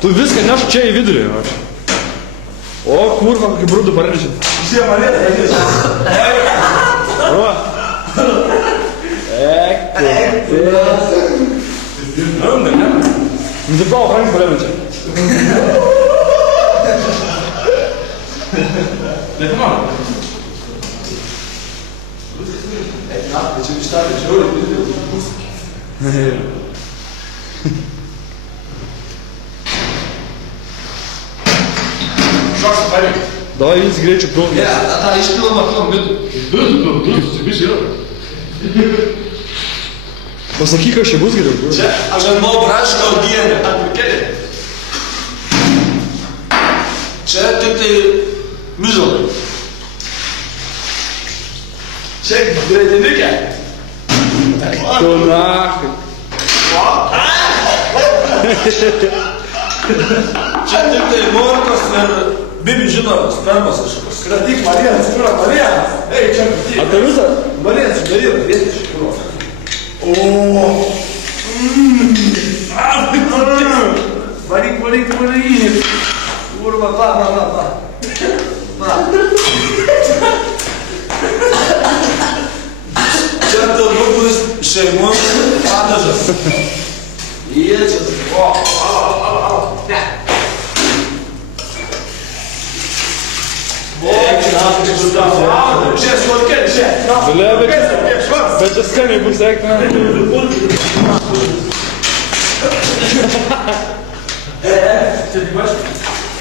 Tu viską nešk čia į vidurį. O, kurva, kokį brūdų parnešit. Visi marėt, O. Nusiplau, Frank, palėmė čia. Netimam. Čia ištarė, žiūrė, Šoks pareik. Davai jis greičiu pilnas. Ne, tą išpilama pilom vidų. Vidų, susibis yra. Pasakyk, kas čia bus geriau. Čia, aš žinau brašką augienę, atvirkelį. Čia tik tai mižalai. Čia grėdinikę. Tu nachai. Čia tik tai morkos ir bibi žino spermos kažkokios. Kratyk Marijanas, kur Marijanas? Ei, čia kratyk. A tai visą? Marijanas sudarėjo, vietį iš kuros. Varyk. Kurva, va. Čia turbūt bus šeimos padažas. Jie čia, Čia, skolkėlį, čia. Bet čia skaniai bus, eik, ne?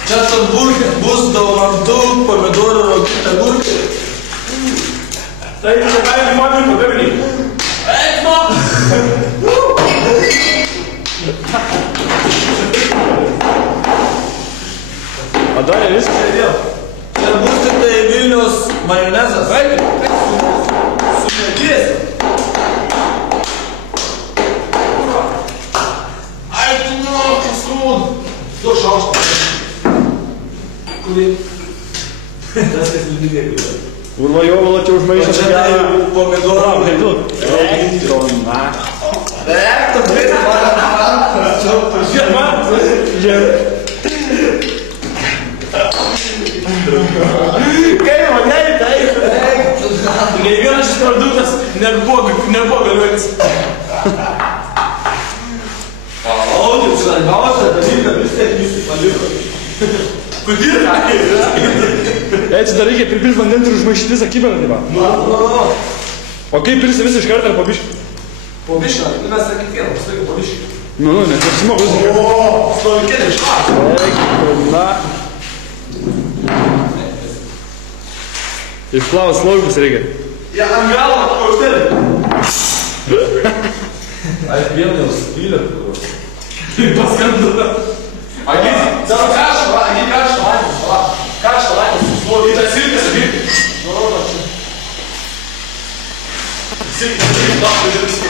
Čia turbūt bus daumantų pomidorų raukyta gurkė. Tai čia galime man pagaminti. Eik, man! A darė viską? Čia bus tik tai Vilniaus majonezas. Sumėties. Ai, tu paskūd. Du šaukštas. Kurį? Tas kas liūdėkų. Kurva jo valačia užmaišę. Čia tai pomidorą. Eik, tu nachai. Eik, tu blėti man. Žiūrėk man. Kaip maniai, tai? Nei vienas šis produktas nebuvo galiuotis. Palaukit, svarbiausia dalyką vis tiek jūsų paliko. Kudirka? Ei, čia dar reikia pripilti vandens ir užmaišyti visą kiberą, tai va. Nu. O kaip pilsi visą iš kartą ar po biškį? Po bišką, mes sakyti vieną, pasakyti po biškį. Nu, nes nesimok visą. O, stovykėlė iš vas. Eik, na. Išplaus laukus reikia. Ja, ant galo, paukštelį. Ai, vienas spylė. Paskandina. Agi, savo karštą vanį, karštą vanį, suslovytą silkės, agi. Nurodo čia. Silkės, daug žiūrėsiu.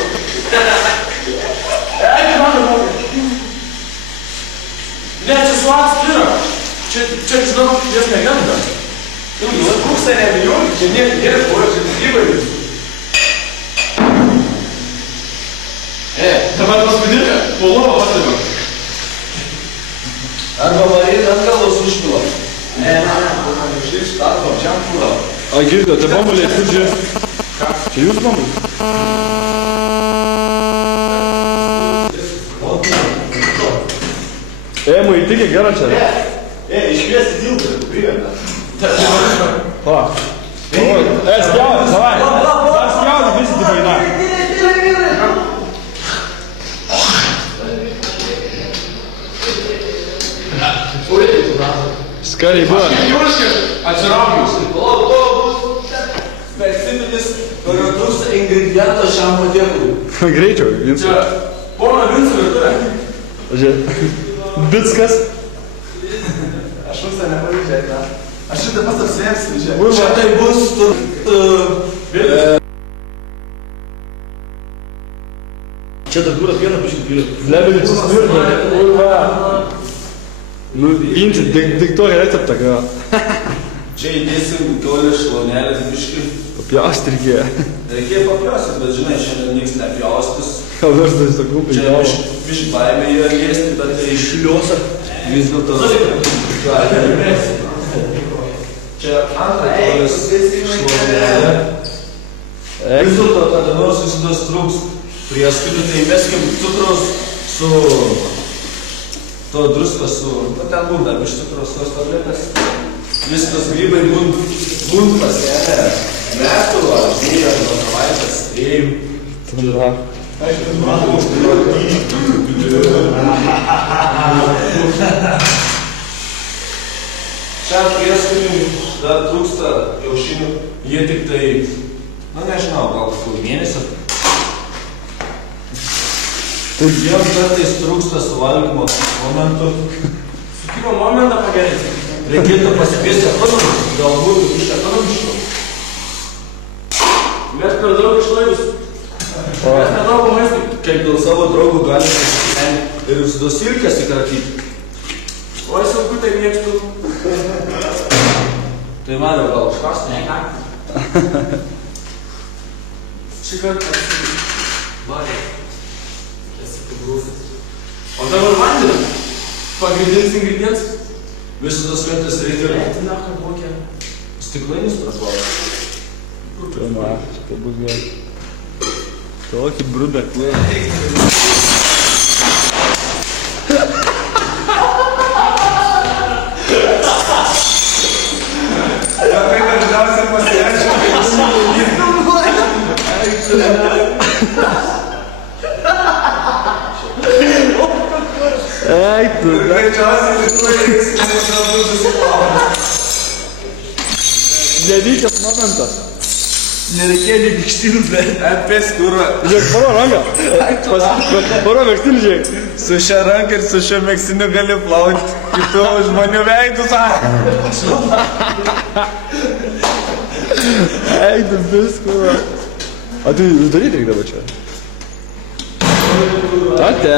Eik, man. Ne, čia suats yra. Čia, žinau, jas neganda. Trūksta nebijom, čia nėra pojo, čia įvairius. Dabar paskutinė, po lovą pasibė. Arba varėt ant galos užpilą. Ne, išliks tarpo, čia ant kūrą. A, girdė, tai bambuliai, tu čia. Čia jūs bambuliai? Maitikė gera čia. Iškviesti tiltą, priėmė. Pa. Spjaudė, savai. Spjaudė visi tai vaina. Skariai buvo. Jūriškis, atsiraugius. To bus specifinis konkretus ingredientas šiam patiekului. Greičiau, Vincai. Čia, pono Vinco virtuvė. Žiūrėk. Bickas. Aš visą nepavyzdžiai, ne? Aš šitą pas apsėpsiu, žiūrėk. Čia tai bus Čia dar kūras vieną pašit piliu. Lebelis įsvirta. Urva. Nu, Vinci, diktuoja receptą, ką. Čia įdėsim kiaulės šlonelės biškį. Papjausti reikėjo. Reikėjo papjausti, bet žinai, šiandien nieks nepjaustis. Ką nors tai sakau, Čia viš baimė yra liesti, bet tai išliuosa. Vis dėlto. Čia antra kojas šluotelė. Vis dėlto kada nors visidas trūks prieskonių, tai meskim cukraus su to druską su, ten būna, iš cukraus tos tabletės. Viskas grybai būn pasiemė metų, ar dviejų, ar savaitės, trijų. Čia prieskonių dar trūksta kiaušinių, jie tik tai, nežinau, gal mėnesio. Jiems kartais trūksta suvalgymo momentų. Sukimo momentą pagerinti. Reikėtų pasikviesti ekonomiškai, galbūt iš ekonomiško. Mes per daug išlaidus. Mes nedaug maistai. Kaip dėl savo draugų galime pasigyventi ir visados silkės įkratyti. Oi, sunku tai mėgstu. Tai Mario gal kažkas? Ne, ką? Šį kartą esi Mario. Esi pagrūstas. O dabar vandenį. Pagrindinis ingredientas. Visados kartais reikia Letina, ką kokia. stiklainis praplauti. Tai bus gerai. Tokį brudą klėją. Ei, tu. Nevykęs momentas. Nereikėjo nebikštynų, bet atpės kurva. Žiūrėk, paro ranką. Paro mėgstinių, žiūrėk. Su šia ranka ir su šia mėgstiniu gali plauti kitų žmonių veidus. Ei, tu visko. A tu uždaryti reikia dabar čia? Ate.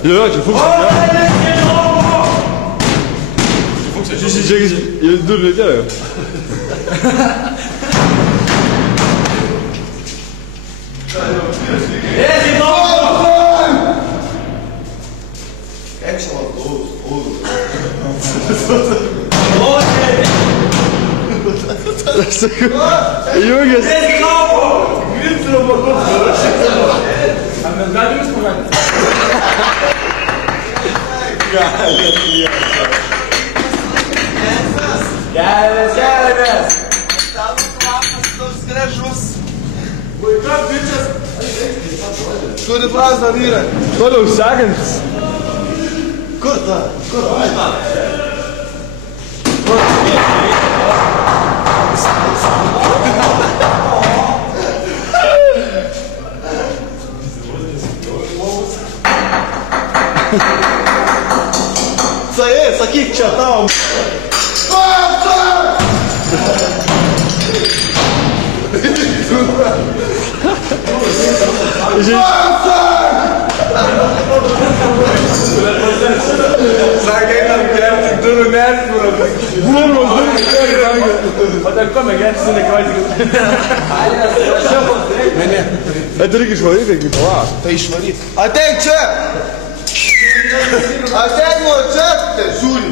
Jo, čia funkcija. Čia durų lėtėjo. Jungias. Ar mes galim jūs pamatyti? Geras! Tavo kvapas toks gražus. Vaika, bičias. Turi plazdą vyrą. Toliau sekantis. Kur ta? Kur ta? Sakyk čia tau. Sakė, einam gerti durų nesmūrą. Patalkome gerti su nekvaitį. Bet reikia išvalyti, kaip pala. Tai išvaryt. Ateik čia! Ateik nuo čia, tai žiūri.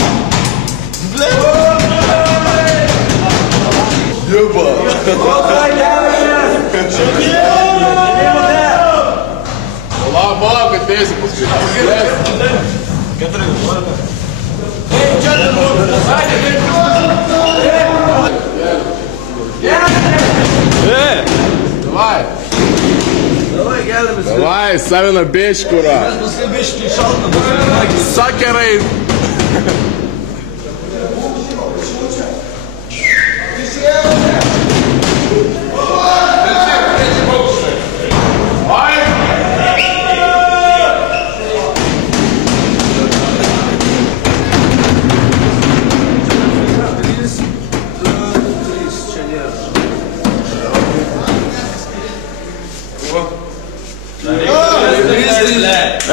Juba. Labą, kad teisi paskui. Давай. Давай, Savina biškura. Sakerai.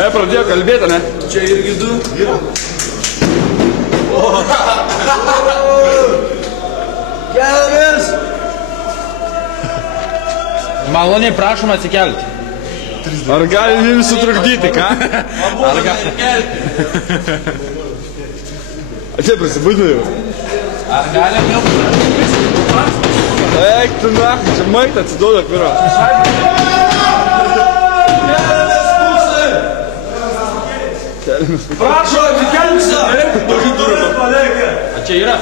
Pradėjo kalbėti, ne? Čia irgi du. Keliamės! Maloniai prašom atsikelti. Ar gali jums sutrukdyti, ką? Ar gali kelti? Čia prisibūdė jau. Ar galim jau? Eik tu nahui, čia maitą atsiduoda pirą. Prašom atsikelti. A čia yra?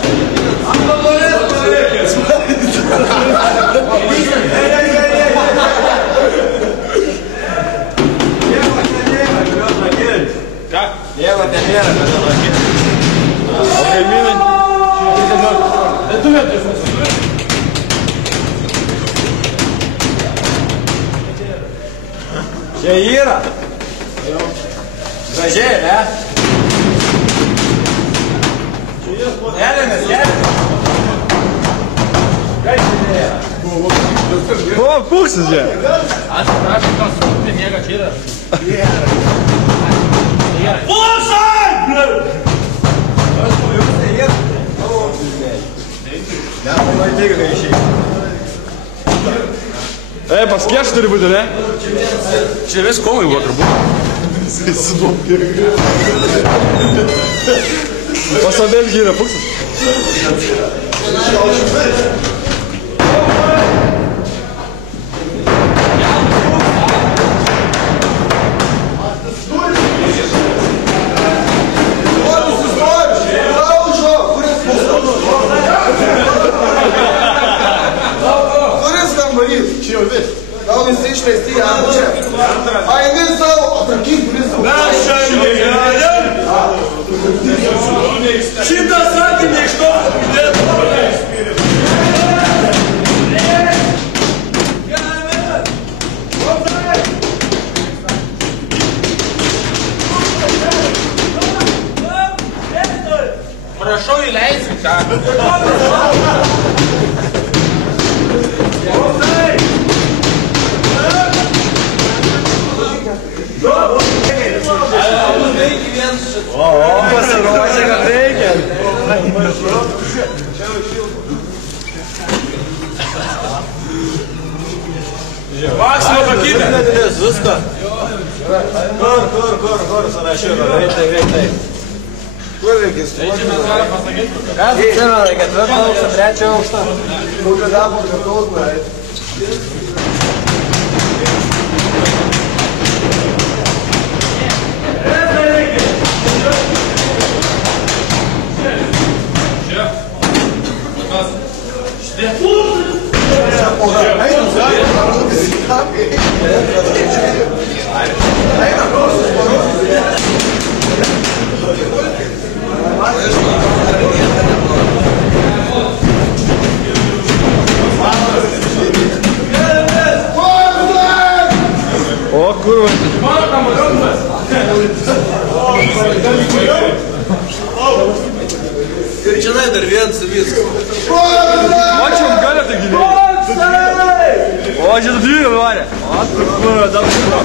Ką? Dievo ten nėra, bet dabar kitą. O kaimynai? Čia yra. Gražiai, ne? Keliamės, keliamės. O, pūksis čia. Atsiprašom, kas rūpti, nieko čia yra. Pas kieš turi būti, ne? Čia vis komai buvo turbūt. Pas abės yra pūksis. Čia jau vis. Gal visi išleisti į čia. Ai, vis savo. Atrakyk, vis savo. Mes šiandien galim. Šitą sakinį iš to įdėt. Prašau įleisti, ką? Pasiruošė, kad reikia. Maksimo pakitę. Viską. Kur, surašyko. Greitai. Kur reikės? Tai čia mes galim pasakyti. Kas? Čia reikia, ketvirtą aukštą, trečią aukštą. Kokią darbą kartos, na. O, kurva. Ir čia dar vienas viskas. Mačiau, galia tai giliai. O, čia dviejų varė. O, kurva, dar kurva.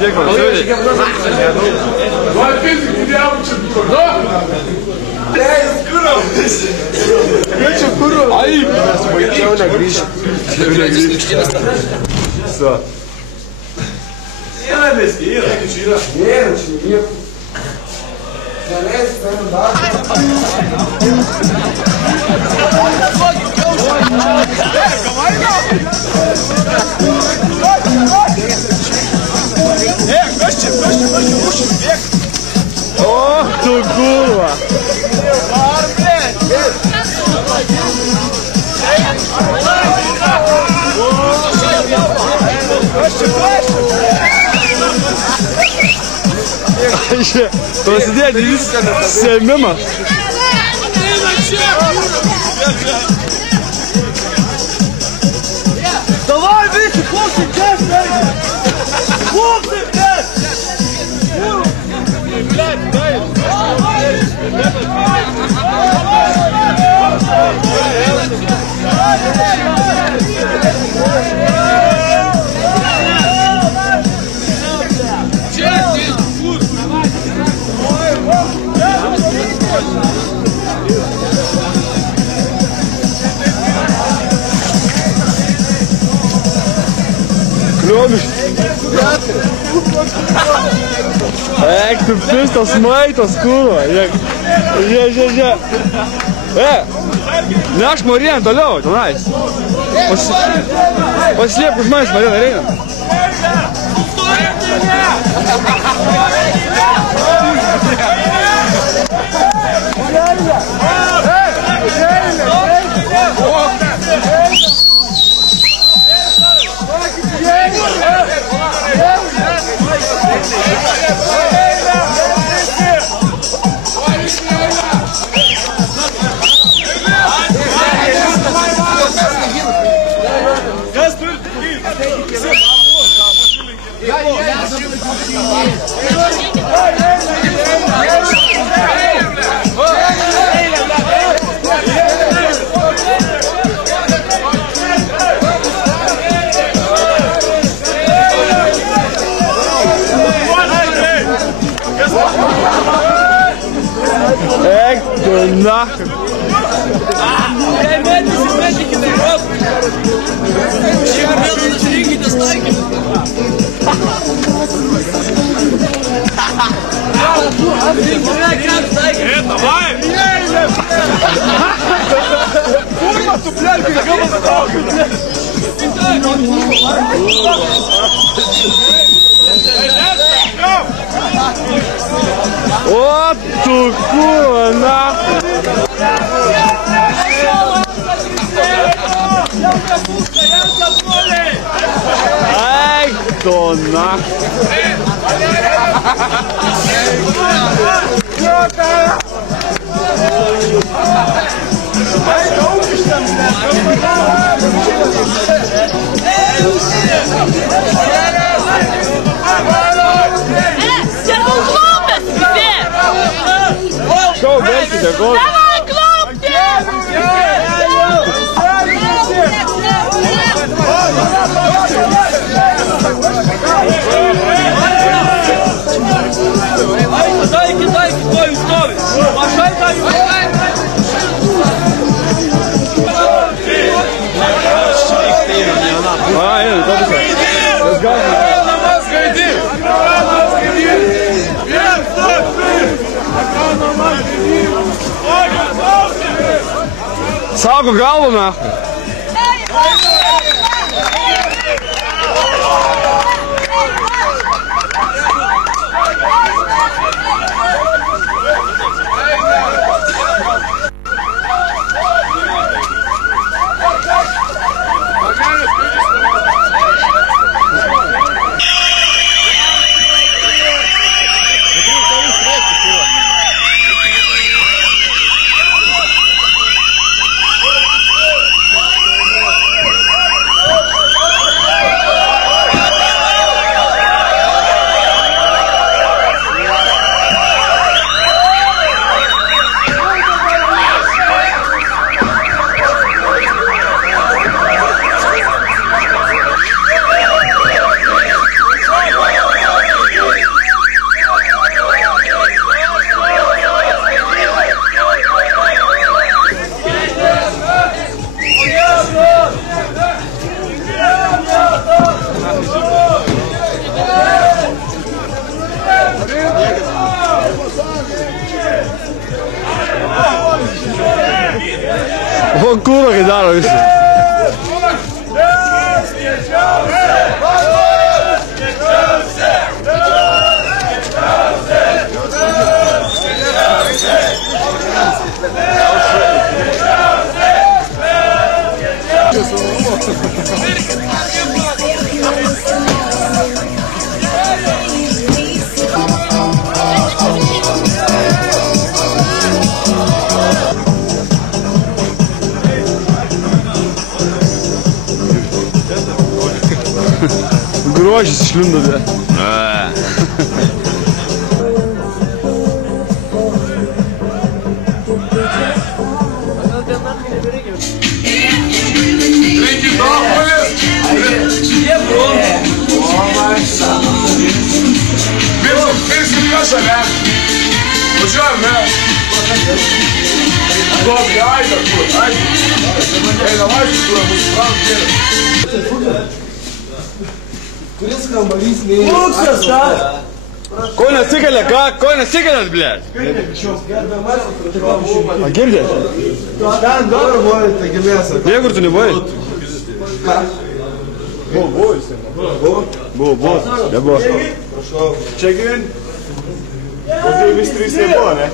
Kiek man žiūri? Vai fizikai dievčiu, no? Čia kuru. Ai! Jau negrįšiu. Все. Yra viski, yra. Nėra, čia nieko. Neleisi, paėmė dar. O, tu kurva! Prasidėjo viską sėmimas. Давай, Витя, хлопцы, блядь! Хлопцы, блядь! Kloniš. Ek, tu pistas maitas, kurva. Žiūrėk. Nešk Marijan toliau, tenais. Pasiliep už manęs, Marijan, eina. Ek, tu nahar. Давай! Курва, ты, блядь, как O, tu kurva, nahar. Ek, tu nahar. Šau, veikite, gol. Давай, клубки! Дай, твою ставь! Пошай, даю! Eina, to visą. Let's go. Saugo galvu, nahar. O kūro, kai daro visi. Grožis išlindo, be. Reikia daugulės. Jie brūnė. Pirsim kasą, ne? Važiuojam, ne? Dobri, aidą, kur, aidą. Eina važiuoti, kur mūsų prankė. Kuris kambarys neįėjo? Luksas, ką? Ko nesikelia, ką? Ko nesikeliat, blėt? A, girdėt? Ten dabar buvo, taigi mes. Niekur tu nebuvai? Ką? Buvo. Nebuvo. Čia gyveni? O tai vis trys nebuvo, ne?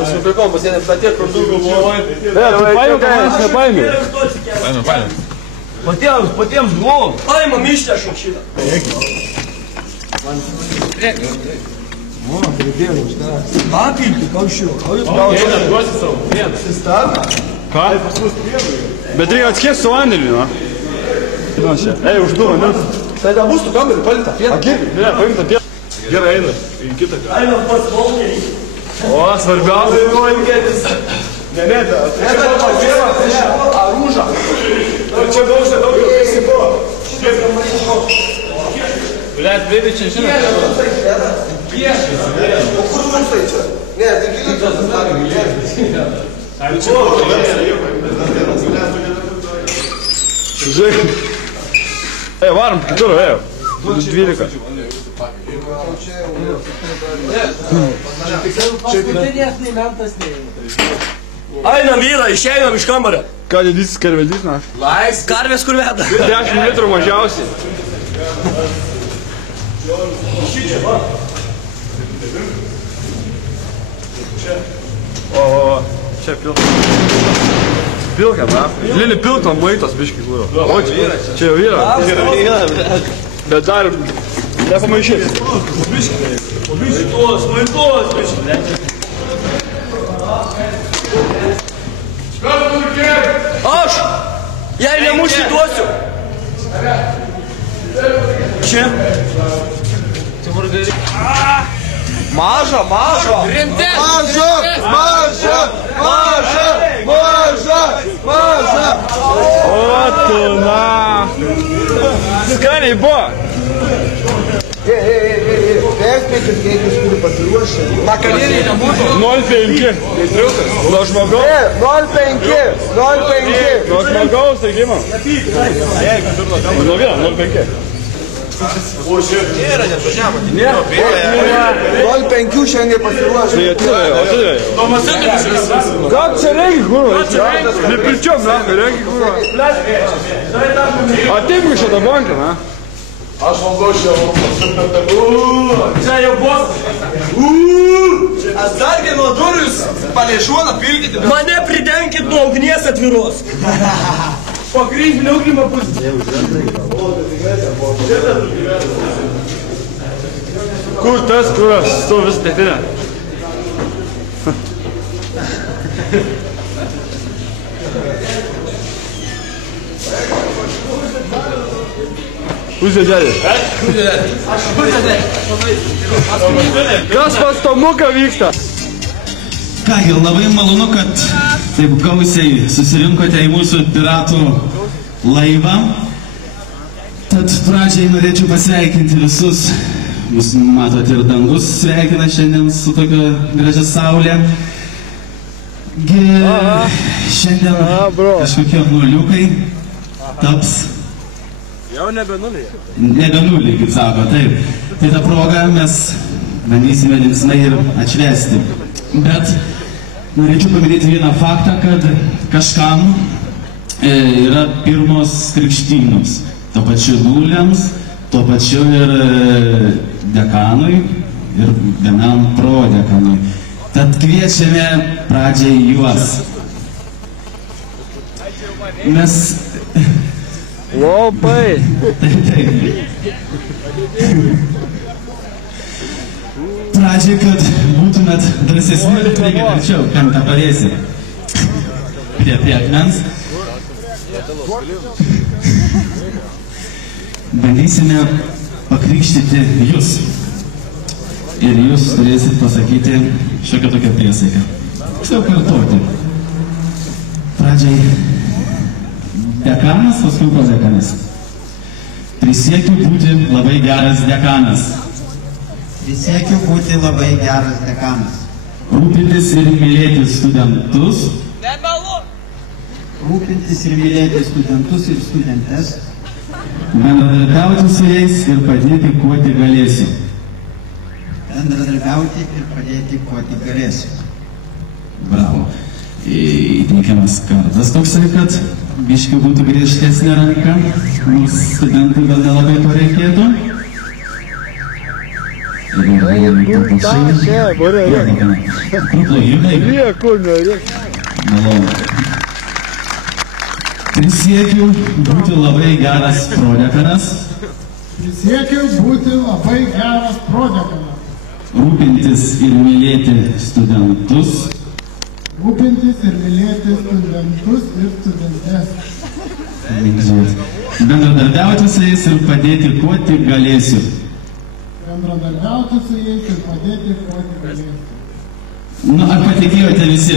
Aš nupirkau, pasienė patiek, kur daugiau buvo. Tu paėmė, ką manęs nepaėmė? Patiems glom. Paimam ištešom šitą. Apilti, kaušiu. Eina, duosi savo. Vienas. Sistema? Ką? Bet reikia atskiesti su vandeniu, na? Ei, užduo, ne? Tai da mūsų kambarį palikta pieną. A, girdi? Ne, paimta pieną. Gerai, eina. Į kitą ką. Einam pas volkerį. O, svarbiausia buvo ilgėtis. Ne, čia buvo pasiemas, arūžą. Čia daugiau, visi buvo. Blet, baby, čia žinai. O kur mūsai čia? Ne, tai giliai čia susidarė. Žiūrėk. Ei, varom kitur, ėjau. 12. Einam vyra, išeinam iš kambario. Ką didysis karvedys, na? Lais. Karvės kur veda. 10 litrų mažiausiai. O, čia pilka. Pilka, na? Lili pilka maitos biškis buvo. O, čia jau yra. Bet dar nepamaišys. Maitos, biški. Aš! Jei nemuši duosiu. Čia. Maža. O, tu, na. Skaniai buvo. Perspėkit, kiek jūs turi pasiruošę. Makalėlį nebūtų. 0,5. Nuo žmogaus. 0,5. Nuo žmogaus, taigi man. Nuo vieno, 0,5. 0,5 šiandien pasiruošę. Tai atidėjo. Ką čia reikia, kurva? Nepilčiom, na, reikia, kurva. Ateimk iš šitą banką, na. Aš valdo Čia jau bos. Atsargiai nuo durus. Palėšuoną pilkite. Mane pridenkit nuo ugnies atviros. Po kryžminio ugnimo pusė. Kur tas, kuras su vis dėtinė? Uždėdėlis. Kas pas Tomuką vyksta? Kągi, labai malonu, kad taip gausiai susirinkote į mūsų piratų laivą. Tad pradžiai norėčiau pasveikinti visus. Jūs matote ir dangus sveikina šiandien su tokia gražia saulė. Šiandien kažkokie nuliukai taps. Jau nebe nuliai. Nebe nuliai, kaip sako, taip. Tai tą progą mes bandysime linksmai ir atšvęsti. Bet norėčiau paminėti vieną faktą, kad kažkam yra pirmos krikštynos. Tuo pačiu nuliams, tuo pačiu ir dekanui ir vienam prodekanui. Tad kviečiame pradžiai juos. Mes... Labai. Pradžiai, kad būtumėt drąsesni, reikia arčiau, kam tą padėsi. Prie akmens. Bandysime pakrikštyti jūs. Ir jūs turėsit pasakyti šiokią tokią priesaiką. Tiksliau kartoti. Pradžiai dekanas, paskui prodekanas. Prisiekiu būti labai geras dekanas. Prisiekiu būti labai geras dekanas. Rūpintis ir mylėti studentus. Rūpintis ir mylėti studentus ir studentes. Bendradarbiauti su jais ir padėti, kuo tik galėsiu. Bendradarbiauti ir padėti, kuo tik galėsiu. Bravo. Įteikiamas kartas toksai, kad biškiu būtų griežtesnė ranka, nors studentui gal nelabai to reikėtų. Prisiekiu būti labai geras prodekanas. Prisiekiu būti labai geras prodekanas. Rūpintis ir mylėti studentus. Rūpintis ir mylėti studentus ir studentes. Bendradarbiauti su jais ir padėti, kuo tik galėsiu. Bendradarbiauti su jais ir padėti, kuo tik galėsiu. Nu, ar patikėjote visi?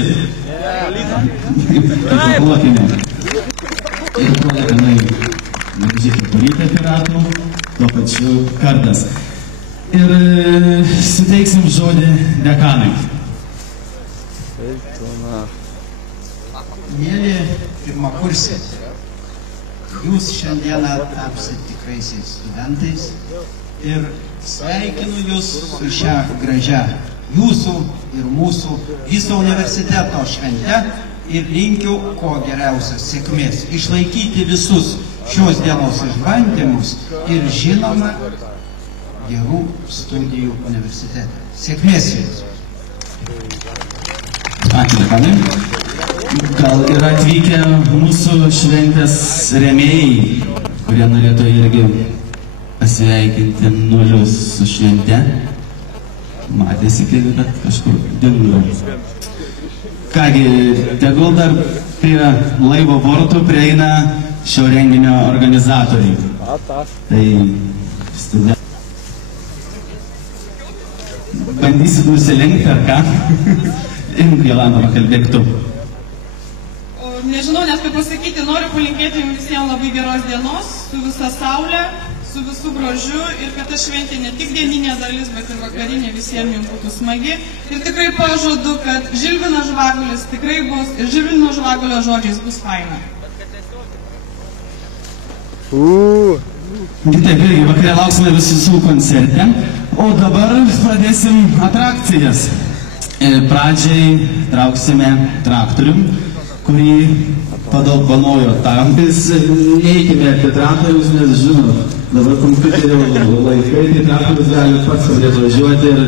Paplokime. Ir prodekanai Nežiūrėkite palytę piratų, tuo pačiu kardas. Ir suteiksim žodį dekanai. Mėly pirmakursiai, jūs šiandieną tapsit tikraisiais studentais ir sveikinu jūs su šią gražią jūsų ir mūsų viso universiteto švente ir linkiu kuo geriausios sėkmės, išlaikyti visus šios dienos išbandymus ir žinoma gerų studijų universitete. Sėkmės jums! Ačiū, dekanai. Gal yra atvykę mūsų šventės rėmėjai, kurie norėtų irgi pasveikinti nulius su švente. Matėsi, kad kažkur dingo. Kągi, tegul dar prie laivo bortų prieina šio renginio organizatoriai. Tai studentai. Bandysit nusilenkti, ar ką? Imk, Jolanta, pakalbėk tu. Nežinau, net kaip pasakyti, noriu palinkėti jums visiems labai geros dienos, su visa saulė, su visų grožiu ir kad ta šventė ne tik dieninė dalis, bet ir vakarinė visiems jums būtų smagi. Ir tikrai pažadu, kad Žilvinas Žvagulis tikrai bus ir Žilvino Žvagulio žodžiais bus faina. Taip, irgi vakarė lauksime visų koncerte, o dabar pradėsim atrakcijas. Pradžiai trauksime traktorium, kurį padovanojo tam. Neikime apie traktorius, nes žinot, dabar kompiuterio laikai, tai traktorius gali pats pradėti važiuoti ir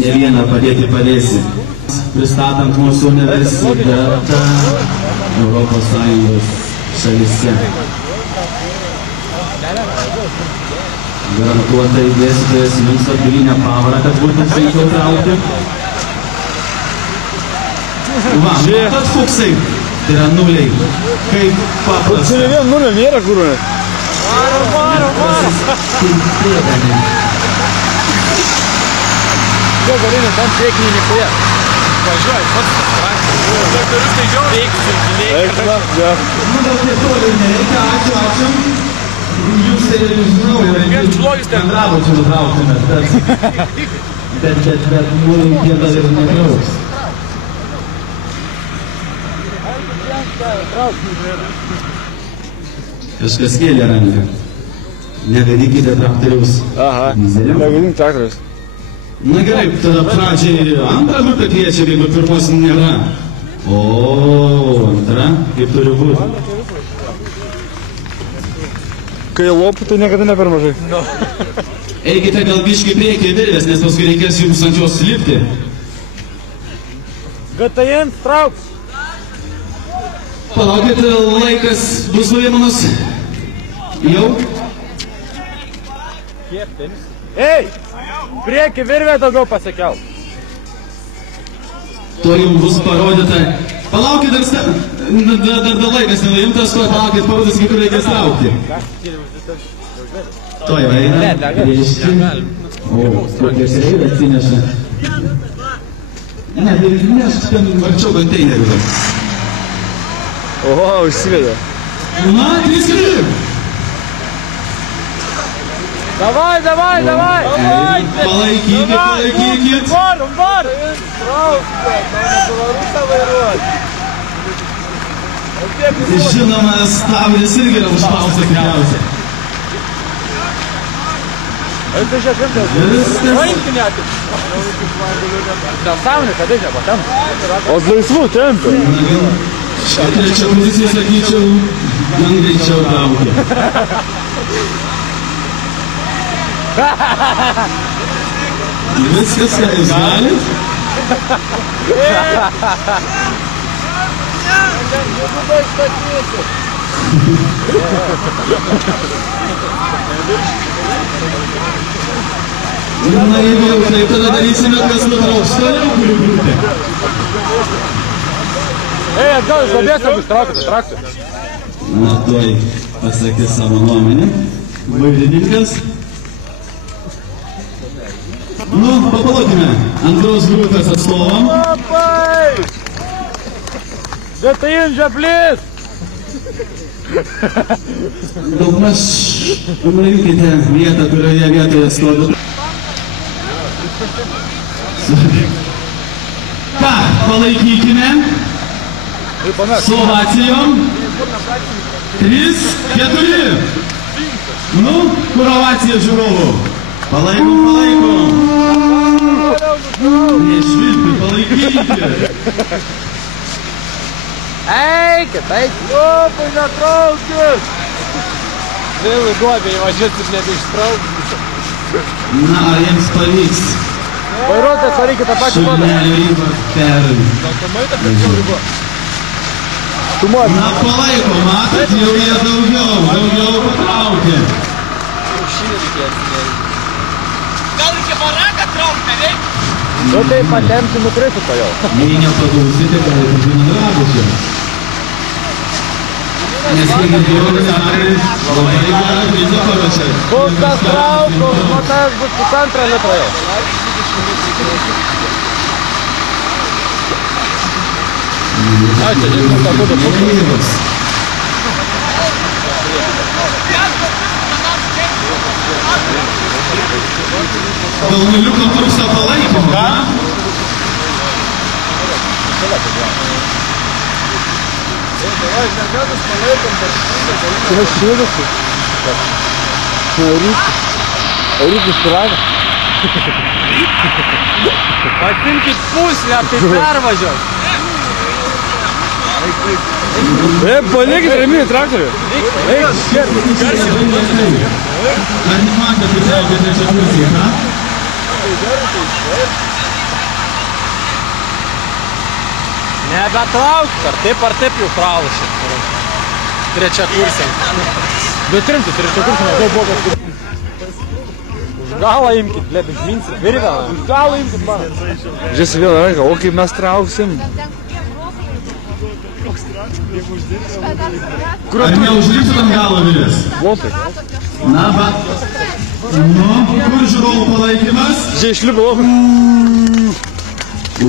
ne vieną padėsi. Pristatant mūsų universitetą Europos Sąjungos šalyse. Garantuotai dėstytojas jums atgalinę pavarą, kad būtent sunkiau traukti. Va, matot fuksai, tai yra nuliai, kaip paprasta. Čia ne vien nulio nėra, kur ne? Varo! Ko galinė tam priekinį nekoje? Važiuoji, pats traktorius tai žiau veiksiu. Nu, gal tie toliai nereikia, ačiū. Jūs tai žinau, bendravo čia nutrauktumėt, bet nuliai tie dar ir negrauks. Kažkas kėlė ranką. Negadykite traktoriaus. Aha, negadink traktorius. Na gerai, tada pradžiai antrą grupę kviečia, jeigu pirmos nėra. O, antra, kaip turi būti. Kai lopų, tai niekada ne per mažai. Eikite gal biškį priekį virvės, nes paskui reikės jums ant jos lipti. GTN, trauks. Palaukit, laikas bus nuėmanas. Jau. Ei, priekį virvę daugiau pasikel. To jums bus parodyta. Palaukit, dar laikas nenuimtas, to palaukit, parodytas, kai kur reikės traukti. To jau eina. Priešti. O, kokias reivės atsineša. Ne, tai nešk ten arčiau konteinerių. Oho, užsivedė. Na, 3-4. Davai! Palaikykit. Var! Žinoma, stabdis irgi yra užspausta tikriausiai. O z laisvų tempia. Trečia pozicija, sakyčiau, gan greičiau traukia. Viskas, ką jūs galit? Na, jeigu jau taip, tada darysime, kas nutrauks toliau, kurių grupė. Ei, atgal, iš labėsio bus traukti. Na, tuoj pasakys savo nuomonę. Vairininkas. Nu, papalaukime antros grupės atstovam. Labai! GTN, žaplys! Daugmaž nuimkite vietą, kurioje vietoje stovi. Ką, palaikykime su ovacijom. 3-4. Nu, kur ovacija žiūrovų? Palaikom. Nešvilpti, palaikykite. Eikit! Opai, netraukit! Vėl į duobę įvažiuot ir nebeištraukti. Na, ar jiems pavyks? Vairuotojas, varykit tą pačią modą. Šurnelio ribą Na, palaiko, matot, jau jie daugiau patraukė. Gal iki baraką traukti, reikia? Nu tai patempti nukrisi to jau. Jei nepagausite, galite būna drabužė. Nes kai girdėjau, labai gerą krizę paruošė. Bus tas traukus, matas bus 1,5 litro jau. Ačiū, žiūrėjau, tą būdą pusę. Kalnuliukam trūksta palaikymo, ką? Rytis piraga. Patimkit puslę, tai pervažiuos. Palikit raminį traktorių. Ar nematė pritraukė trečią pusę, ką? Nebetrauk, ar taip jau pralašė. Trečia kursė. Bet rimti, trečia kursė nedaug buvo kažkur. Už galą imkit, blėt, užminsit. Virvę, už galą imkit, man. Žiūrėsi vėl ranką, o kaip mes trauksim? Ar neužlipsit ant galo virvės? Lotai. Na, va. Nu, kur žiūrovų palaikymas? Žiūrėk, išlipo lotai. O,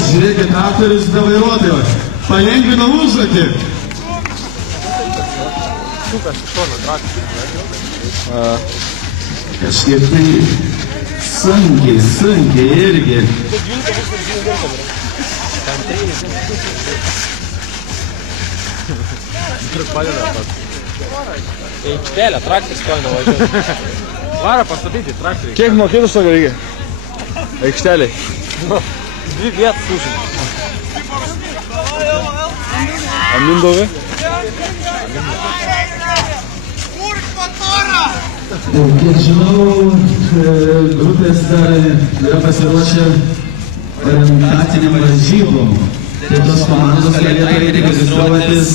žiūrėkit, traktorius be vairuotojo. Palengvino užduotį. Kažkiek tai sunkiai irgi. Aikštelė, traktorius stovi nuvažiuoti. Varą pastatyti traktorių. Kiek mokėtų savo reikia? Aikšteliai. Dvi vietas užima. Mindaugai? Kiek žinau, grupės dar yra pasiruošę orientacinėm varžybom. Tai tos komandos galėtų eiti registruotis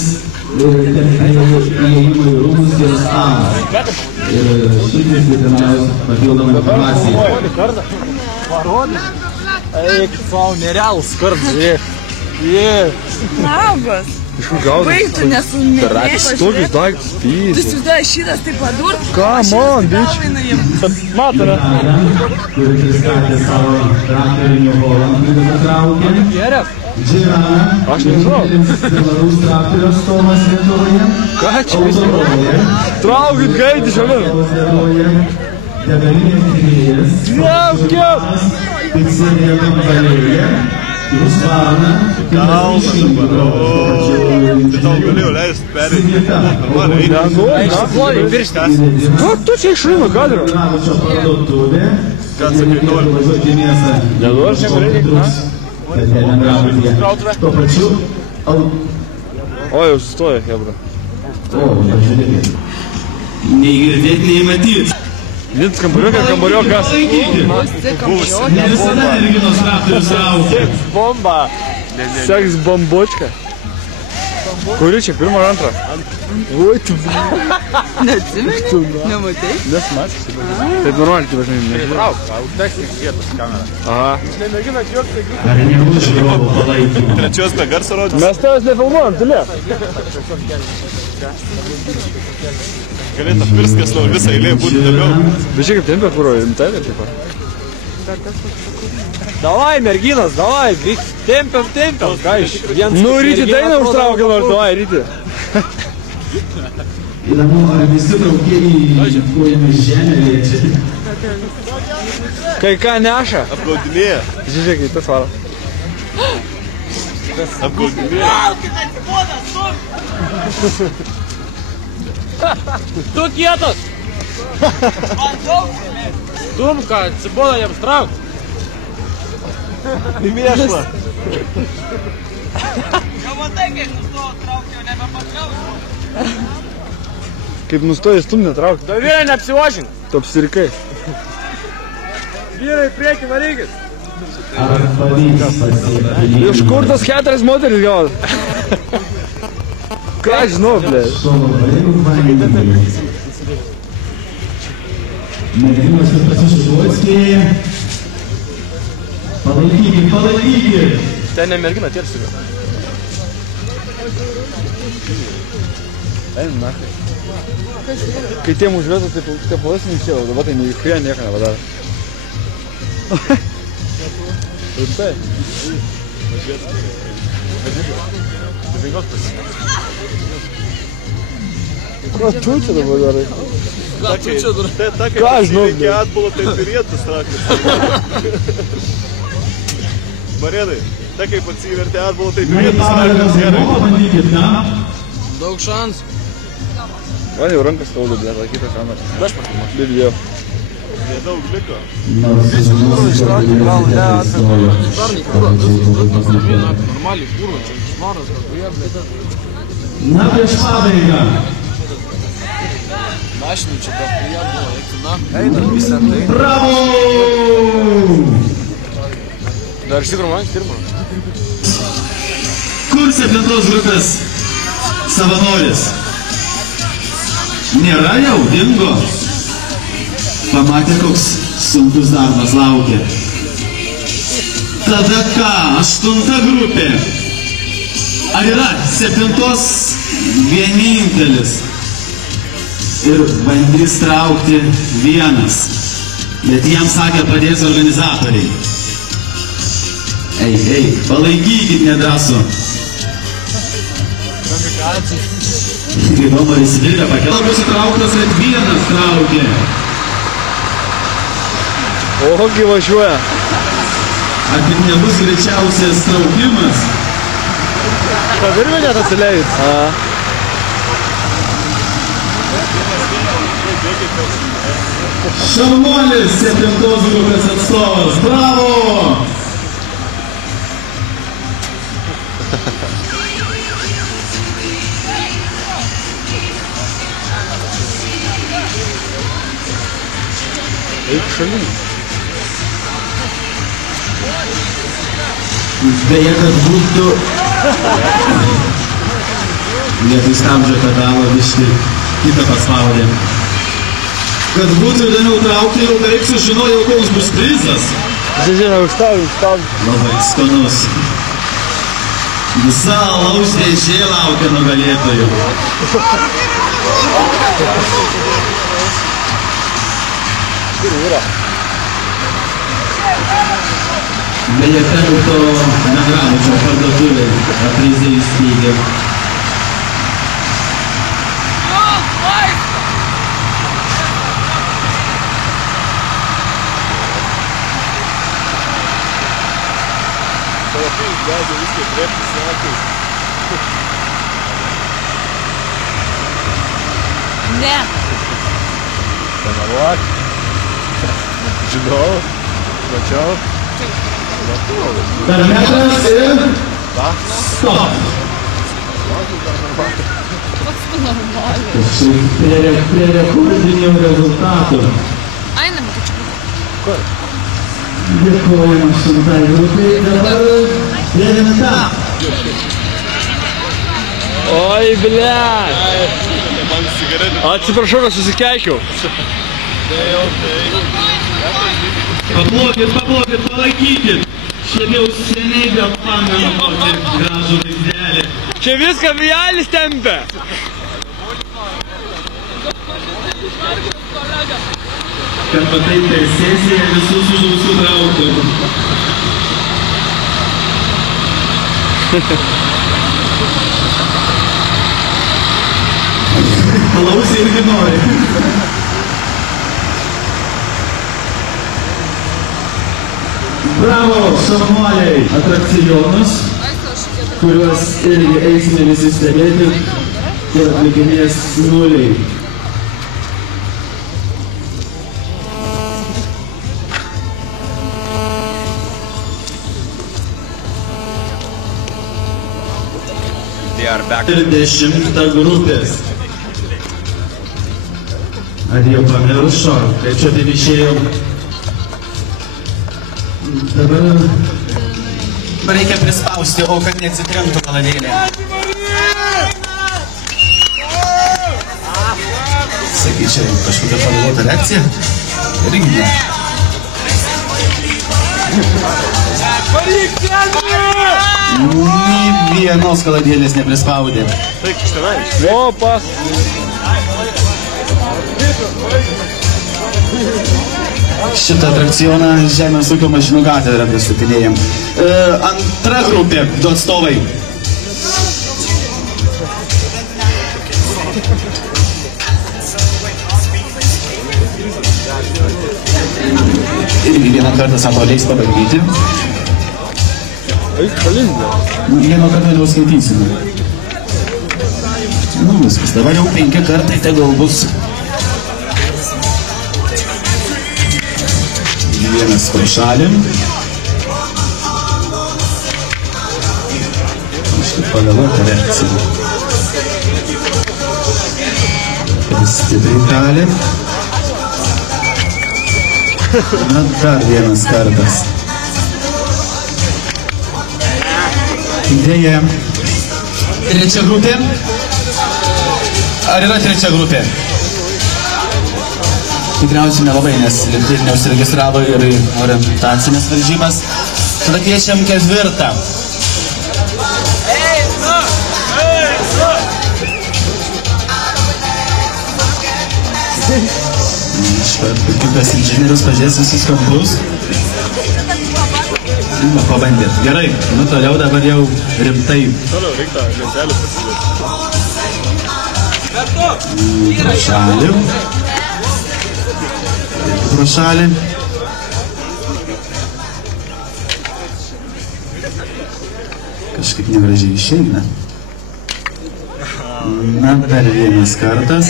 įėjimų į rūmus ir stalą. Ir sutikti tenais papildomą informaciją. Eik, savo nerealus kartas, žiūrėk. Labas. Baig, tu nesumirėš. Tokius daiktus Tu pys. įsivaizduoji šitas taip padurt. Come on, bitch. Matome. Kuri pristatė savo traktorinių Holandų patraukę. Geras. Džirana. Aš nežinau. Belarus traktorio stovas Lietuvoje. Ką čia visi? Traukit gaidį šiandien. Degalinės tyrėjas. Traukit. Pikselėje kambarėje. Jūs varna. Tau galėjau leisti perėti. Tu čia išrūmą kadrą. Ką sakai, nori? Neduos, nereikia. Tuo pačiu. O, jau sustoja, hebra. Nei girdėti, nei matyti. Vins kambariokas. Ne visada merginos traktorius traukia. Bomba. Seks bombočka. Kuri čia, pirma ar antra? Oi, tu. Neatsimeni? Nematai? Nesmačiai. Taip normaliai, kaip aš nežinau. Trauk, užteksim vietos kamerą. Aha. Ar nebus žiūrovų palaikymo? Trečios be garso rodys. Mes tavęs nefilmuojam, tu liek. Galėtų pirskės nuo visą eilė būti labiau. Bet čia kaip tempia, kuro, rimtai ir taip pat. Davai, merginas, davai, tempiam. Ką iš? Nu, ryti dainą užtraukia nors, davai, ryti. Įdomu, ar visi traukėjai kojomis žemę liečia? Kai ką neša? Apgaudinėja. Žiūrėk, į tas varo. Apgaudinėja. Tu kietas! Stumka, atsiboda jiems traukt. Į mėšlą. Kaip nustoji stumti, netraukti. Da vyrai neapsivožink. Tu apsirikai. Vyrai, prieki, varykit. Ar pavyks pasiekti? Iš kur tas 4 moteris gavot? Ką žinau, blė? Merginos ir pasišuoskėja. Palaikykit. Ten ne mergina, tiersiu. Eina, nachai. Kai tiem užvėtų, tai palasnį išėjau, dabar tai neįkuja nieko nepadarė. Ir tai. Ką tu čia dabar darai? Ką žinau, reikia atbulo taip ir rėtas traktis. Marienai, ta kaip atsivertė atbulo taip ir rėtas traktis. Daug šansų. Man jau rankas skauda, blė, tą kitą kamerą. Aš pakilmą. Bibijau. Nedaug liko. Na, prieš pabaigą. Mašinų čia daug prie buvo, eiktų na. Eina visą tai. Bravo! Dar iš tikrųjų man pirmą. Kur 7 grupės savanoris? Nėra jau, dingo. Pamatė, koks sunkus darbas laukia. Tada ką, 8 grupė. Ar yra 7 vienintelis? Ir bandys traukti vienas. Bet jam sakė, padės organizatoriai. Ei, palaikykit nedrąsu. Kaip Omaris Vilė pakėlė, bus įtrauktas, kad vienas traukė. Ogi važiuoja. Ar tik nebus greičiausias traukimas? Pavirvė net atsileis. Šaunuolis 7 grupės atstovas. Bravo! Eik šalin. Beje, kad būtų... Vietoj stabdžio pedalo biškį kitą paspaudė. Kad būtų įdomiau traukti, jau beveik sužinojau, koks bus prizas. Žiūrėjau, užstav. Labai skanus. Visa alaus dėžė laukia nugalėtojų. Beje, penkto Negramučio parduotuvė prizai įsteigė. Ne. Pameluok. Žinau. Mačiau. Per metras ir... Stop. Prie rekordinių rezultatų. Einam, Kur? Dėkojame 8 grupiai, dabar 9. Oi, ble. Atsiprašau, kad susikeikiau. Paplokit, palaikykit. Šiaip jau seniai gal pamenu tokį gražų vaizdelį. Čia viską Vijalis tempia. Kad patai per sesiją visus už ausų trauktų. Alaus irgi nori. Bravo, šaunuoliai! Atrakcionus, kuriuos irgi eisime visi stebėti, kur atlikinės nuliai. Ir 10 grupės. Ar jau pamiršo, kaip čia taip išėjau? Dabar reikia prispausti, o kad neatsitrenktų kaladėlė. Sakyčiau, kažkokia pavėluota reakcija? Irgi ne. Nė vienos kaladėlės neprispaudė. Opas. Šitą atrakcioną Žemės ūkio mašinų katedrą pristatinėjom. Antra grupė, du atstovai. Irgi vieną kartą sako, leis pabandyti. Eik šalin. Vieną kartą jau skaitysime. Nu viskas, dabar jau 5 kartai tegul bus. Vienas pro šalį. Kažkaip pavėluota reakcija. Stipriai kalė. Na, dar vienas kartas. Dėja. Trečia grupė. Ar yra trečia grupė? Tikriausiai nelabai, nes ir neusiregistravo ir orientacinės varžybas. Tada kviečiam 4. Kitas inžinierius pažiūrės visus kampus. Pabandėt. Gerai, nu toliau dabar jau rimtai. Toliau reikia lentelę pasidėti. Pro šalį. Pro šalį. Kažkaip negražiai išeina. Na, dar vienas kartas.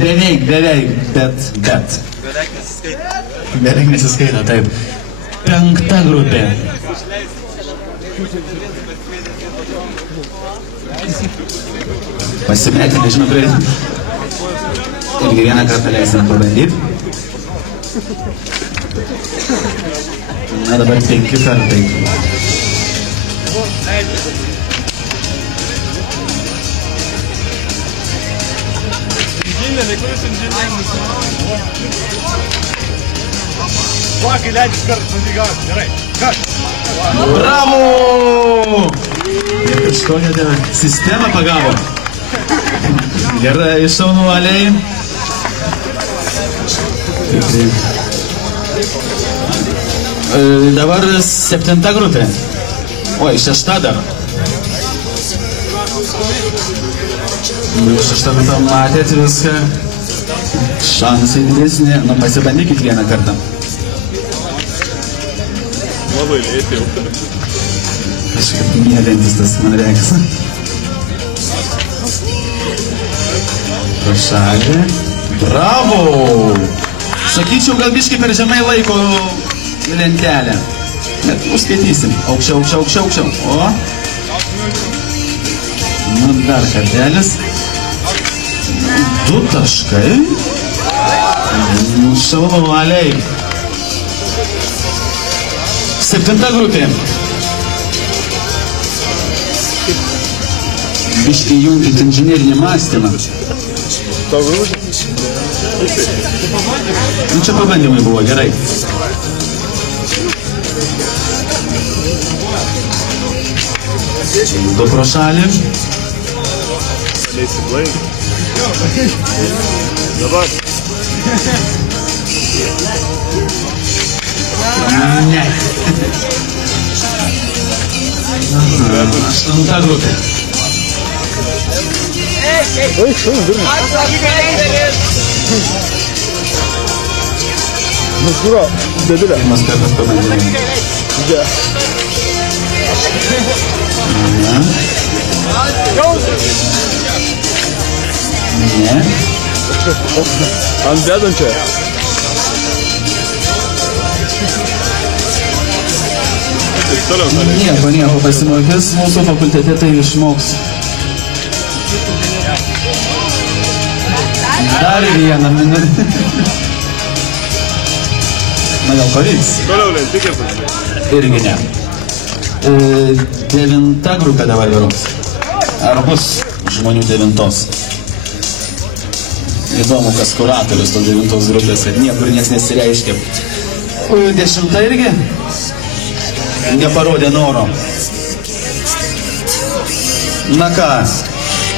Beveik, bet. Beveik nesiskaito, taip. 5. grupė. Pasimetė, nežinau, kur eiti. Irgi vieną kartą leisim pabandyti. Na, dabar 5 kartai. Bravo! Kažkokią sistemą pagavo. Gerai, šaunuoliai. Dabar 7. grupė. Oi, 6 dar. 6 grupė matėt viską. Šansai didesnė. Nu, pasibandykit vieną kartą. Labai lėti jau. Kažkaip mėgantis tas, man reiks. Prašalė. Bravo! Sakyčiau, gal biškai per žemai laiko lentelę. Bet užskaitysim. Aukščiau. O. Nu, dar kartelis. 2 taškai. Šaunuoliai. 7. grupė. Biškai jungit inžinerinį mąstymą. Nu, čia pabandymai buvo, gerai. Du pro šalį. Dabar. Ne. 8. grupė. Oi, šaun, durna. Nu, kuro, dėdulė. Pirmas kartas pabandymai. Ne. Ant dedančio. Nieko pasimokys, mūsų fakultete tai išmoks. Dar vieną minutę. Na, gal pavyks? Toliau lentikės. Irgi ne. 9. grupė dabar vyrums. Ar bus žmonių 9? Įdomu, kas kuratorius to 9 grupės, kad niekur nieks nesireiškia. 10 irgi? Neparodė noro. Na ką,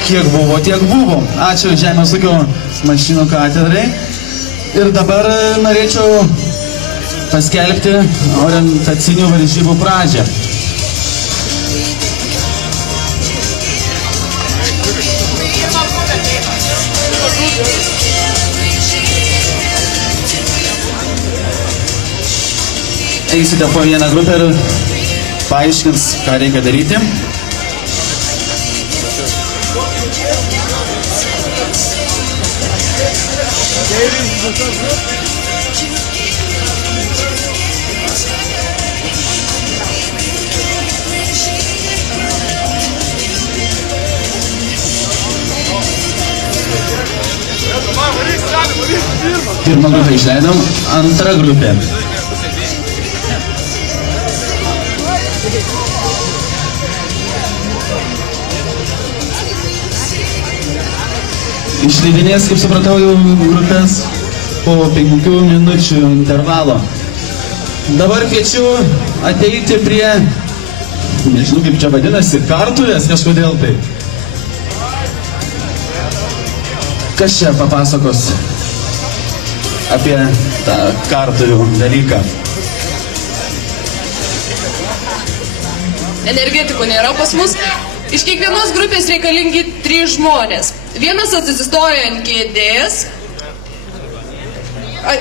kiek buvo, tiek buvo. Ačiū Žemės ūkio mašinų katedrai. Ir dabar norėčiau paskelbti orientacinių varžybų pradžią. Eisite po vieną grupę ir paaiškins, ką reikia daryti. Pirmą grupę išleidom, antra grupė. Išleidinės, kaip supratau, grupės po 5 minučių intervalo. Dabar kviečiu ateiti prie, nežinau kaip čia vadinasi, kartuvės kažkodėl tai. Kas čia papasakos apie tą kartuvių dalyką? Energetikų nėra pas mus. Iš kiekvienos grupės reikalingi 3 žmonės. Vienas atsistoja ant kėdės,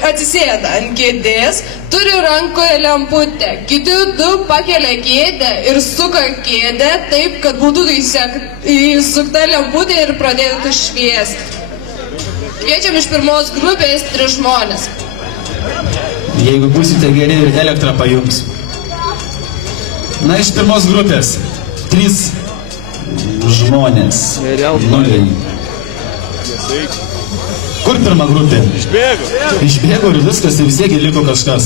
atsisėda ant kėdės, turi rankoje lemputę. Kiti 2 pakelia kėdę ir suka kėdę taip, kad būtų įsukta lemputė ir pradėtų šviesti. Kviečiam iš pirmos grupės 3 žmonės. Jeigu būsite geri, ir elektrą pajungs. Na, iš pirmos grupės 3 žmonės. Nuliai. Kur pirma grupė? Išbėgo. Išbėgo ir viskas, tai vis tiek liko kažkas.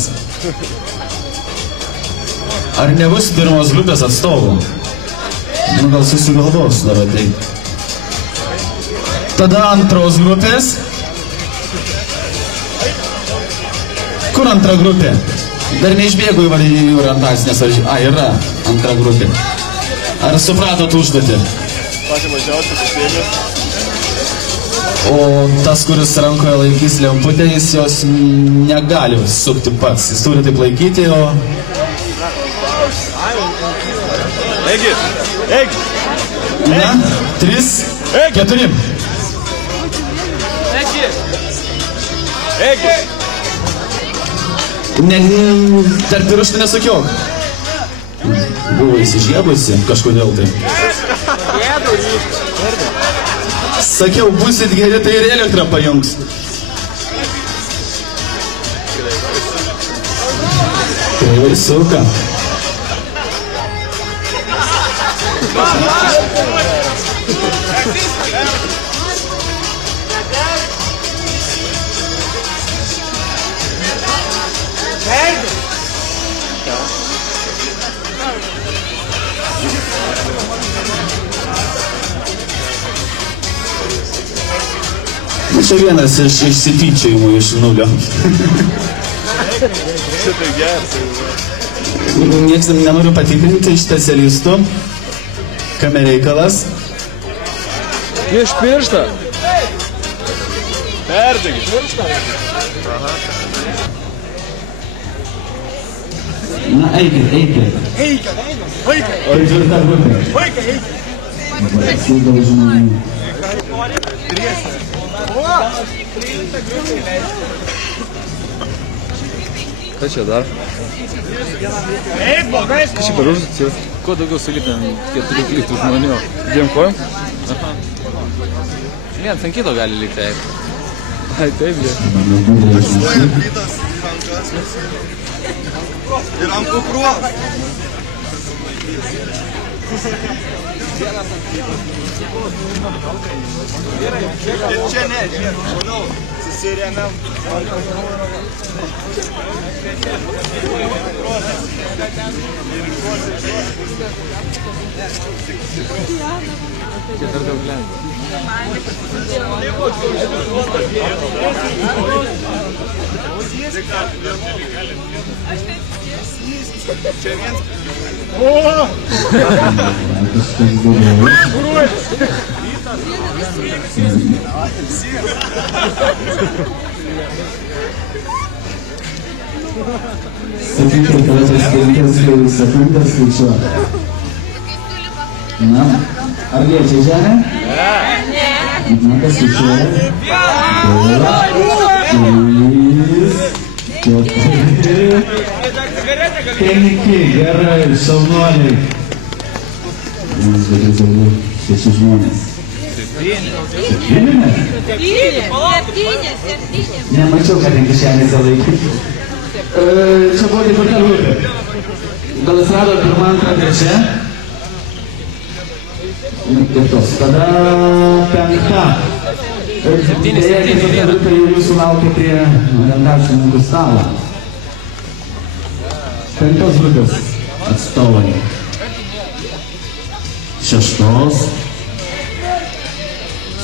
Ar nebus pirmos grupės atstovų? Nu, gal susigalvos dar ateit. Tada antros grupės. Kur antra grupė? Dar neišbėgo į orientacinės varžybas. A, yra antra grupė. Ar supratot užduotį? O tas, kuris rankoje laikys lemputę, jis jos negali sukti pats. Jis turi taip laikyti, o... Egi, egi. Na, 3, 4. Egi. Egi. Dar pirštų nesukiok. Buvo įsižiebusi kažkodėl tai. Sakiau, būsit geri, tai ir elektrą pajungs. Tai suka. Čia vienas iš išsityčiojimų iš nulio. Niekas nenoriu patikrinti iš specialistų. Kame reikalas? Iš pirštą. Perdegi. Na, eikit. Eikit. O išvirta grupė. Daug žmonių. Ką čia dar? Ką čia paružus? Kuo daugiau sulipėm 4 klytų žmonių? 2 kojom? Aha. Vienas ant kito gali likti. Ai, taip, jie. Ir ant kuprų. Ir čia ne, manau, susirėmėm. Čia dar daug lengva. Čia viens. O! Sakykite, kada tas 5 sekundės skaičiuoja. Na, ar liečia žemę? Ne. Na, kas skaičiuoja? 2, 3, 4, 5, gerai, šaunuoliai. Mums galės daugiau 6 žmonės. 7? Nemačiau, kad ten kišenėse laikyti. Čia buvo ketvirta grupė. Gal atsirado pirma, antra, trečia? Kitos. Tada 5. Dėja, ketvirta grupė jau jūsų laukia prie orientacininkų stalo. 5 grupės atstovai. 6.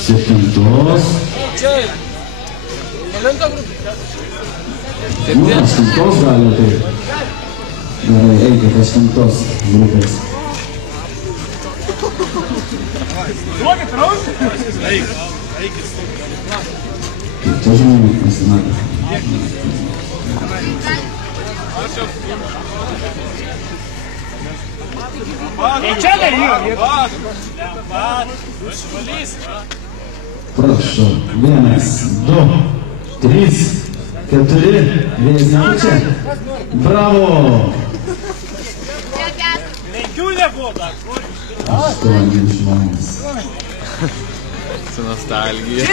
7. Nu, 8 gali tai. Gerai, eikite 8 grupės. Duokit rausį! Eikit. Čia žmonių pasimatė. Čia dalyvių! Prašau. 1, 2, 3, 4. Vėjas nepučia. Bravo! 5 nebuvo dar. 8 žmonės. Su nostalgija.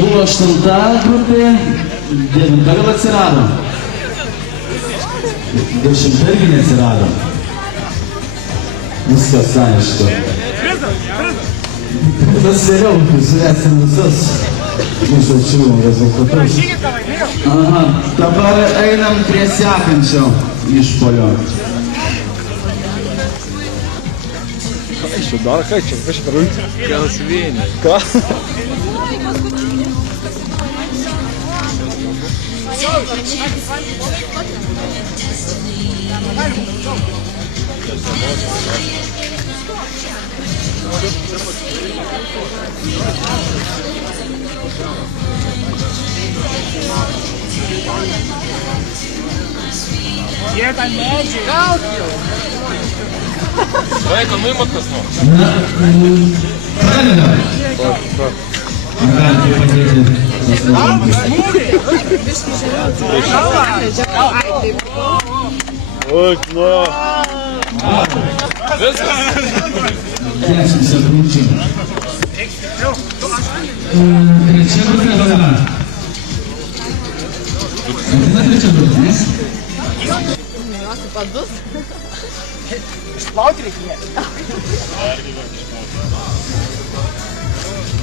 Buvo 8 grupė, 9 gal atsirado. 10 irgi neatsirado. Viskas aišku. Tas vėliau, suvesim visus užduočių rezultatus. Aha, dabar einam prie sekančio išpolio. Dar ką čia, kažkaip rūti? Gal svienį. Ką? Jie tą medžiai. Gauk jau. Vaiko, nuimat kas nors. Na, pradedam. Galite padėti. Oi, nu. 10 sekundžių. Trečia grupė yra. Atina trečia grupė, nes? Padus? Išplauti reikia.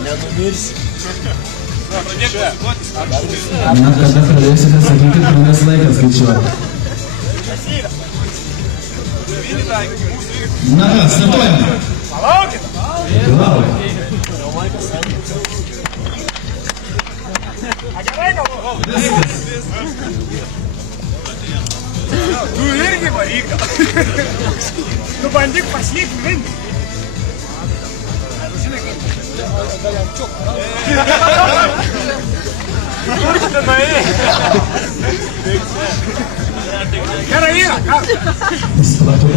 Nenumirsi. Na, kada pradėsite, sakykit, pradės laikas skaičiuoti. Na ką, startuojam. Palaukit. Palaukit. Gerai, galvoju. Tu irgi varyk. Tu bandyk pasiekti minti. Žinai, kaip... Kur tu ten nuėjai? Gerai yra, ką?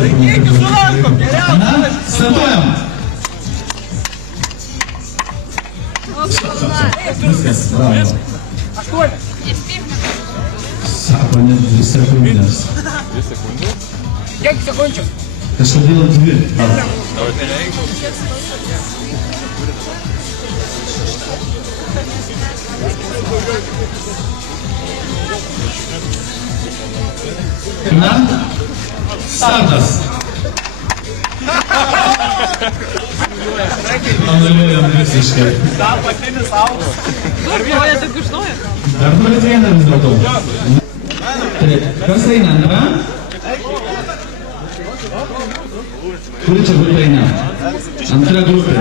Laikykis su rankom, geriausia. Na, startuojam. Viskas, bravo. 8. Sako, net 2 sekundės. 2 sekundės? Kiek sekundžių? Kažkodėl 2. Na, startas. Anuliuojam visiškai. Dar patinis augas. Galvoja tik iš naujo. Dar turit vieną vis dėlto. Kas eina, antra? Kuri čia grupė eina? Antra grupė.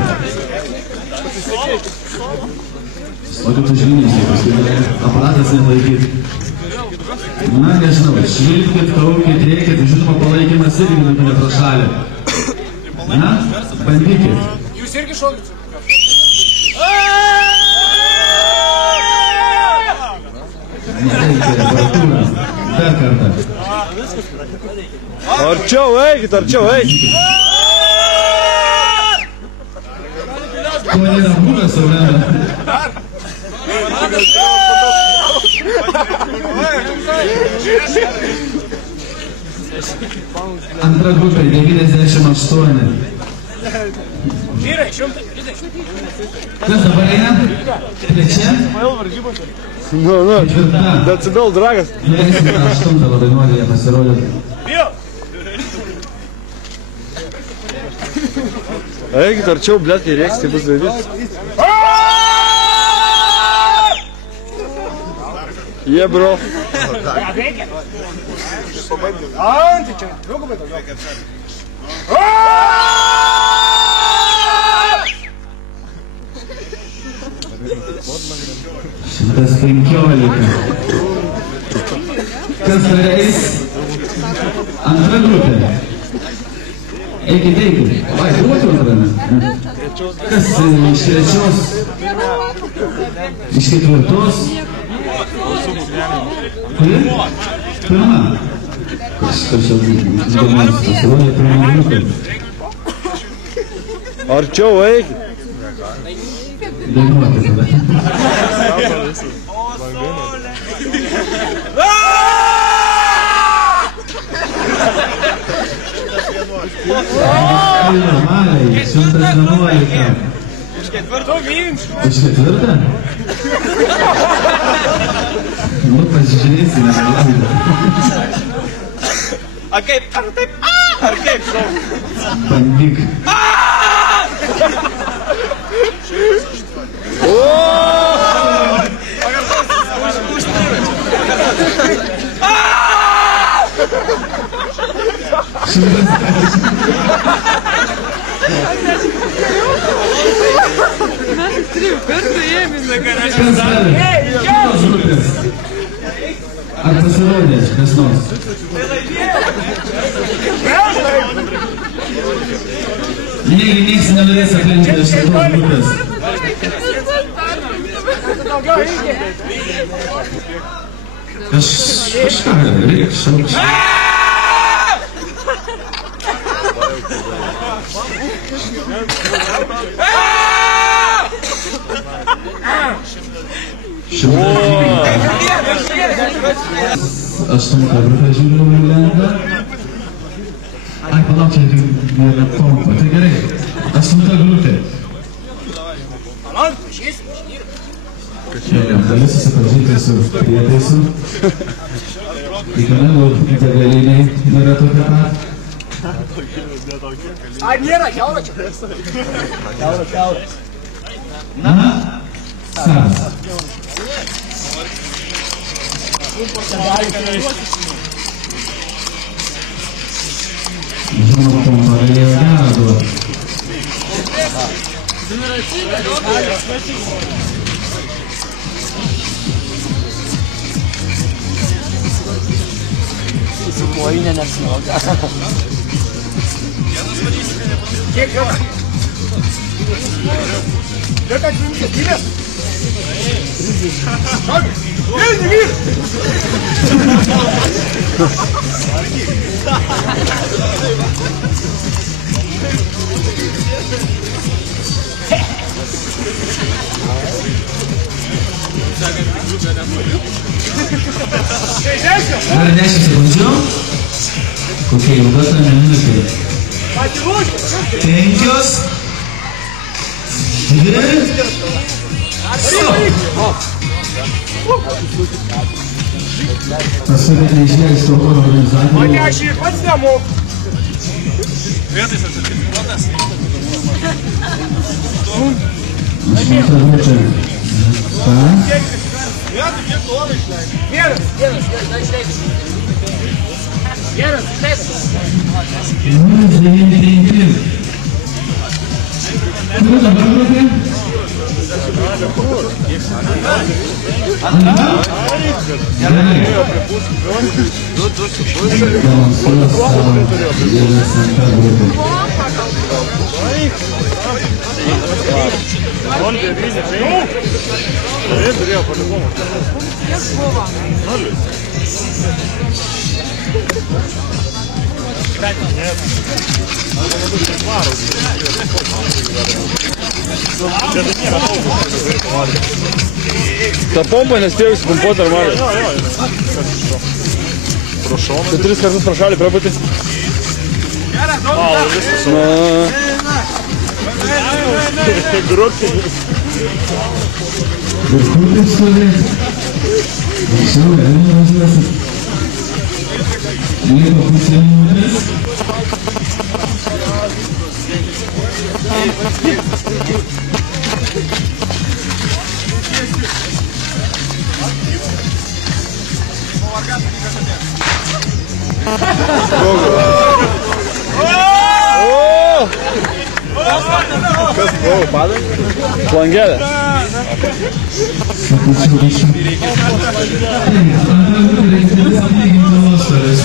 O tu žinai, paskui aparatas nelaikyti. Na, nežinau, švilpkit, kaukit, rėkit, žinoma, palaikymas irgi nutinė pro šalį. Na, bandykit. Jūs irgi šokit? Nereikia, Artūra. Dar kartą. Arčiau eikit. Ko nėra būdas, Aurelė? Antra grupė, 98. Vyrai, 130. Kas dabar eina? Trečia? Nu, Ketvirta. decibel dragas. Leisime tą 8 labai nori ją pasirodyti. Bijau. Eikit arčiau, blėt, kai rėks, tai bus davis. Jie, bro. Reikia. Antai čia. Daugumai daugiau. 115. Kas dar eis? Antra grupė. Eikit. Vai, duotų antrame. Kas iš trečios? Iš ketvirtos? Kuri? Pirma. Kažkas jau įdomus pasirodė pirma grupė. Arčiau eikit. Dainuoti tada. Normaliai, 111. Už ketvirtą? Nu, pasižiūrėsime, galbūt. A kaip, ar taip, ar kaip, šau? Bandyk. Mes 3 kartų ėmėme garažą. Kas gali? Kitos grupės. Ar pasirodė kas nors? Negi nieks nenorės aplenkti šitos grupės. Kažką reikia šaukšti. Aštunta grupė žiūriu lengva. Ai, palauk, čia yra pompa. Tai gerai. Aštunta grupė. Gali susipažinti su prietaisu. Kiekviena degaliniai yra tokia pat. Ai, nėra, kiaura čia. Kiaura. Na, savas. Žinoma, pompa galėjo gerą duoti. Įsikojinė nesmoga. Kiek jau? Kiek atjungė, gyvės? 30. Eini, vyr! Dar 10 sekundžių. Kokia ilga ta minutė? 5, 2, Pasivedė išėjęs to organizatorių. Mane aš ir pats nemoku. Aštunta grupė. Ką? Vienas, išleidžiu. Vienas, išleidžiu. 9-5. Kur dabar grupė? Antra? Gerai. Balansuos savo dėlės antra grupė. Ta pompa nespėjusi pumpuoti normaliai. Tai 3 kartus pro šalį prabūti. Bet kur taip stovėti? Anksčiau, važiuosit. Liko pusė minutės. Kas buvo, padai? Plangelė. Sakyčiau, ryšiu. Antra grupė reikia palyginti nuostolius.